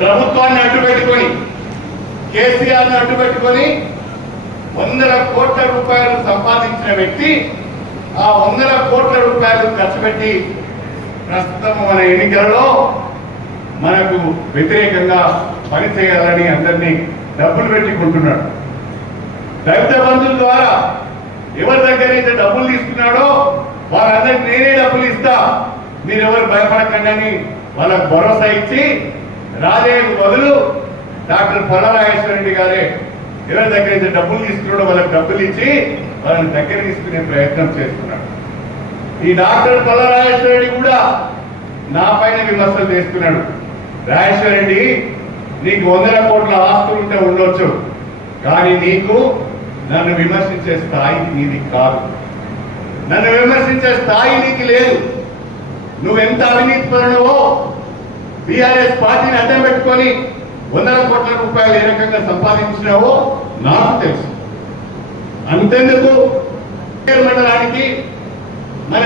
ప్రభుత్వాన్ని అడ్డుపెట్టుకొని కేసీఆర్ని అడ్డుపెట్టుకొని వందల కోట్ల రూపాయలు సంపాదించిన వ్యక్తి ఆ వందల కోట్ల రూపాయలు ఖర్చు పెట్టి ప్రస్తుతం మన ఎన్నికలలో మనకు వ్యతిరేకంగా పనిచేయాలని అందరినీ డబ్బులు పెట్టుకుంటున్నాడు. దళిత బంధువుల ద్వారా ఎవరి దగ్గర అయితే డబ్బులు తీసుకున్నాడో వాళ్ళందరికీ నేనే డబ్బులు ఇస్తా. మీరెవరు భయపడకండి అని వాళ్ళకు భరోసా ఇచ్చి రాజయ్యకు బదులు డాక్టర్ పొల్లరాజేశ్వర రెడ్డి గారే ఇరవై దగ్గర అయితే డబ్బులు తీసుకున్నాడు వాళ్ళకి డబ్బులు ఇచ్చి వాళ్ళని దగ్గర తీసుకునే ప్రయత్నం చేస్తున్నాడు ఈ డాక్టర్ పొల్లరాజేశ్వర రెడ్డి కూడా నా పైన విమర్శలు చేస్తున్నాడు. రాజేశ్వర రెడ్డి నీకు వందల కోట్ల ఆస్తులు ఉంటే ఉండొచ్చు కానీ నీకు నన్ను విమర్శించే స్థాయి నీది కాదు. నన్ను విమర్శించే స్థాయి నీకు లేదు. నువ్వెంత అవినీతి పరుడవో బీఆర్ఎస్ పార్టీని అడ్డం పెట్టుకొని వందల కోట్ల రూపాయలు ఏ రకంగా సంపాదించినావో నాకు తెలుసు. అంతెందుకు? మండలానికి మన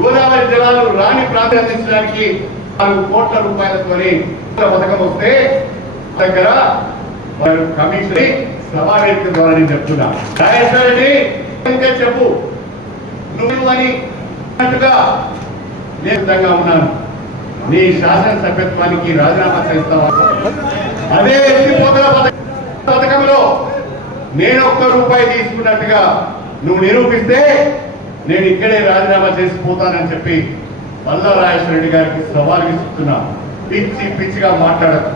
గోదావరి జలాలు రాని ప్రాంతం అందించడానికి నాలుగు కోట్ల రూపాయలతోని పథకం వస్తే దగ్గర కమిషన్ సమావేశం ద్వారా నేను చెప్తున్నా. చెప్పు. నువ్వు అని నేను ఉన్నాను. నీ శాసనసభ్యత్వానికి రాజీనామా చేస్తావా? అదే ఎత్తిపోతల పథకంలో నేను ఒక్క రూపాయి తీసుకున్నట్టుగా నువ్వు నిరూపిస్తే నేను ఇక్కడే రాజీనామా చేసిపోతానని చెప్పి మల్లా రెడ్డి గారికి సవాల్ విసుకుతున్నా. పిచ్చి పిచ్చిగా మాట్లాడదు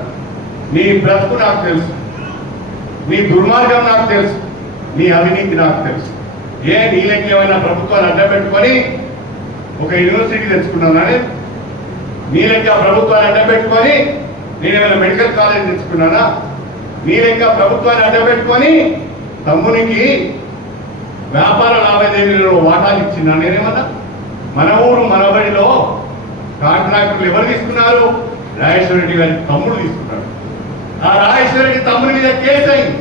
నీ బ్రతుకు నాకు తెలుసు. నీ దుర్మార్గం నాకు తెలుసు. నీ అవినీతి నాకు తెలుసు. ఏ నీళ్ళకి ఏమైనా ప్రభుత్వాన్ని అడ్డపెట్టుకొని ఒక యూనివర్సిటీ తెచ్చుకున్నానని నీ లెక్క ప్రభుత్వాన్ని అడ్డపెట్టుకొని నేను ఏమైనా మెడికల్ కాలేజ్ తెచ్చుకున్నానా? నీ లెక్క ప్రభుత్వాన్ని అడ్డపెట్టుకొని తమ్మునికి వ్యాపార లావాదేవీలలో వాటాలు ఇచ్చిందా? నేనేమన్నా? మన ఊరు మనబడిలో కాంట్రాక్టర్లు ఎవరు తీసుకున్నారు? రాజేశ్వర రెడ్డి గారి తమ్ముడు తీసుకున్నాడు. ఆ రాజేశ్వర రెడ్డి తమ్ముడి మీద కేసు అయింది.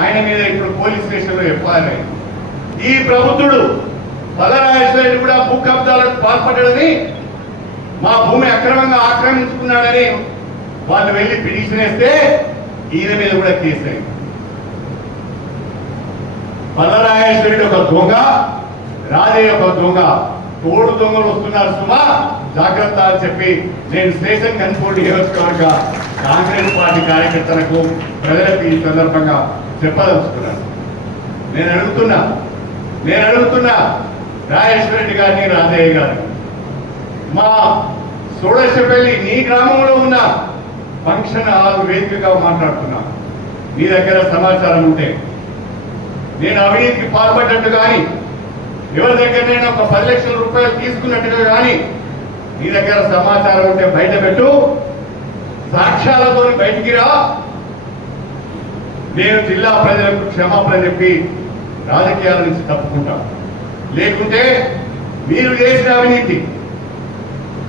ఆయన మీద ఇప్పుడు పోలీస్ స్టేషన్లో ఎఫ్ఐఆర్ అయింది. ఈ ప్రబుద్ధుడు బలరాజేశ్వర రెడ్డి కూడా భూ కబ్జాలకు పాల్పడ్డాడని మా భూమి అక్రమంగా ఆక్రమించుకున్నాడని వాళ్ళు వెళ్ళి పిటిషన్ వేస్తే ఈయన మీద కూడా కేసు అయింది. ఒక దొంగ రాజయ్య ఒక దొంగ. తోడు దొంగలు వస్తున్నారు సుమా జాగ్రత్త అని చెప్పి నేను స్టేషన్ కన్ఫోర్డ్ నియోజకవర్గ కాంగ్రెస్ పార్టీ కార్యకర్తలకు ప్రజలకు ఈ సందర్భంగా చెప్పదలుచుకున్నాను. నేను అడుగుతున్నా నేను అడుగుతున్నా రాజేశ్వర రెడ్డి గారిని రాజయ్య గారిని. మా సోడశపల్లి నీ గ్రామంలో ఉన్న ఫంక్షన్ హాల్ వేదికగా మాట్లాడుతున్నా. నీ దగ్గర సమాచారం ఉంటే. నేను అవినీతికి పాల్పడ్డట్టు కానీ ఎవరి దగ్గర నేను ఒక పది లక్షల రూపాయలు తీసుకున్నట్టుగా కానీ నీ దగ్గర సమాచారం ఉంటే బయట పెట్టు. సాక్ష్యాలతో బయటికి రా. నేను జిల్లా ప్రజలకు క్షమాపణ చెప్పి రాజకీయాల నుంచి తప్పుకుంటా. లేకుంటే మీరు చేసిన అవినీతి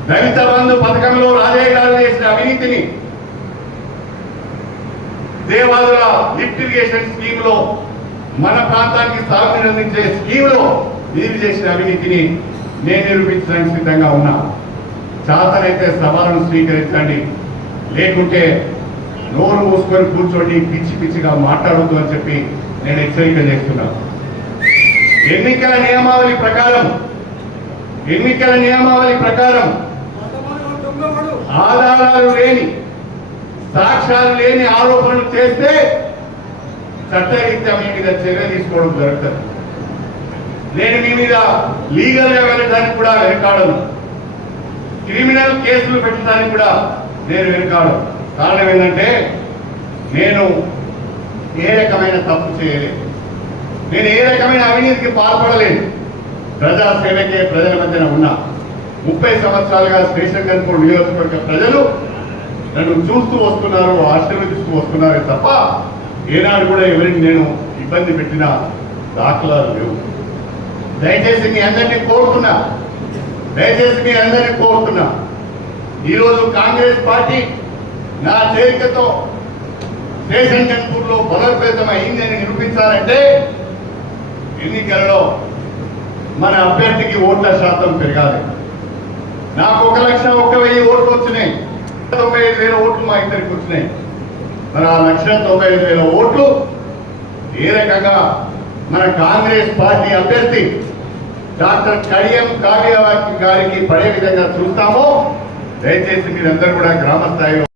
దళిత బంధు పథకంలో రాజయ్య గారు చేసిన అవినీతిని దేవాదుల లిఫ్ట్ ఇరిగేషన్ స్కీమ్లో మన ప్రాంతానికి సాగునీరు అందించే స్కీమ్లో మీరు చేసిన అవినీతిని నేను నిరూపించడానికి సిద్ధంగా ఉన్నా. చేతనైతే సవాలను స్వీకరించండి. లేకుంటే నోరు మూసుకొని కూర్చోండి పిచ్చి పిచ్చిగా మాట్లాడొద్దు అని చెప్పి నేను హెచ్చరిక చేస్తున్నా. ఎన్నికల నియమావళి ప్రకారం ఎన్నికల నియమావళి ఆధారాలు లేని సాక్ష్యాలు లేని ఆరోపణలు చేస్తే చట్టరీత్యా మీ మీద చర్య తీసుకోవడం జరుగుతుంది. నేను మీ మీద లీగల్గా వెళ్ళడానికి కూడా వెనకాడను. క్రిమినల్ కేసులు పెట్టడానికి కూడా నేను వెనకాడు కారణం ఏంటంటే నేను ఏ రకమైన తప్పు చేయలేదు. నేను ఏ రకమైన అవినీతికి పాల్పడలేదు. ప్రజా సేవకే ప్రజల మధ్యన ఉన్నా. ముప్పై సంవత్సరాలుగా శ్రీశంకర్పూర్ నియోజకవర్గ ప్రజలు నన్ను చూస్తూ వస్తున్నారు ఆశీర్వదిస్తూ వస్తున్నారే తప్ప ఏనాడు కూడా ఎవరిని నేను ఇబ్బంది పెట్టిన దాఖలాలు లేవు. దయచేసి మీ అందరినీ కోరుతున్నా దయచేసి మీ అందరినీ కోరుతున్నా ఈరోజు కాంగ్రెస్ పార్టీ నా చేరికతో స్టేషన్లో బలోపేతం అయిందని నిరూపించాలంటే ఎన్నికలలో మన అభ్యర్థికి ఓట్ల శాతం పెరగాలి. నాకు ఒక లక్ష ఒక్క వెయ్యి ఓట్లు వచ్చినాయి. తొంభై ఐదు వేల ఓట్లు మా ఇద్దరికి వచ్చినాయి. మరి ఆ లక్ష తొంభై ఐదు వేల ఓట్లు ఏ రకంగా మన కాంగ్రెస్ పార్టీ అభ్యర్థి డాక్టర్ కడియం కావ్య గారికి పడే విధంగా చూస్తామో దయచేసి మీరందరూ కూడా గ్రామ స్థాయిలో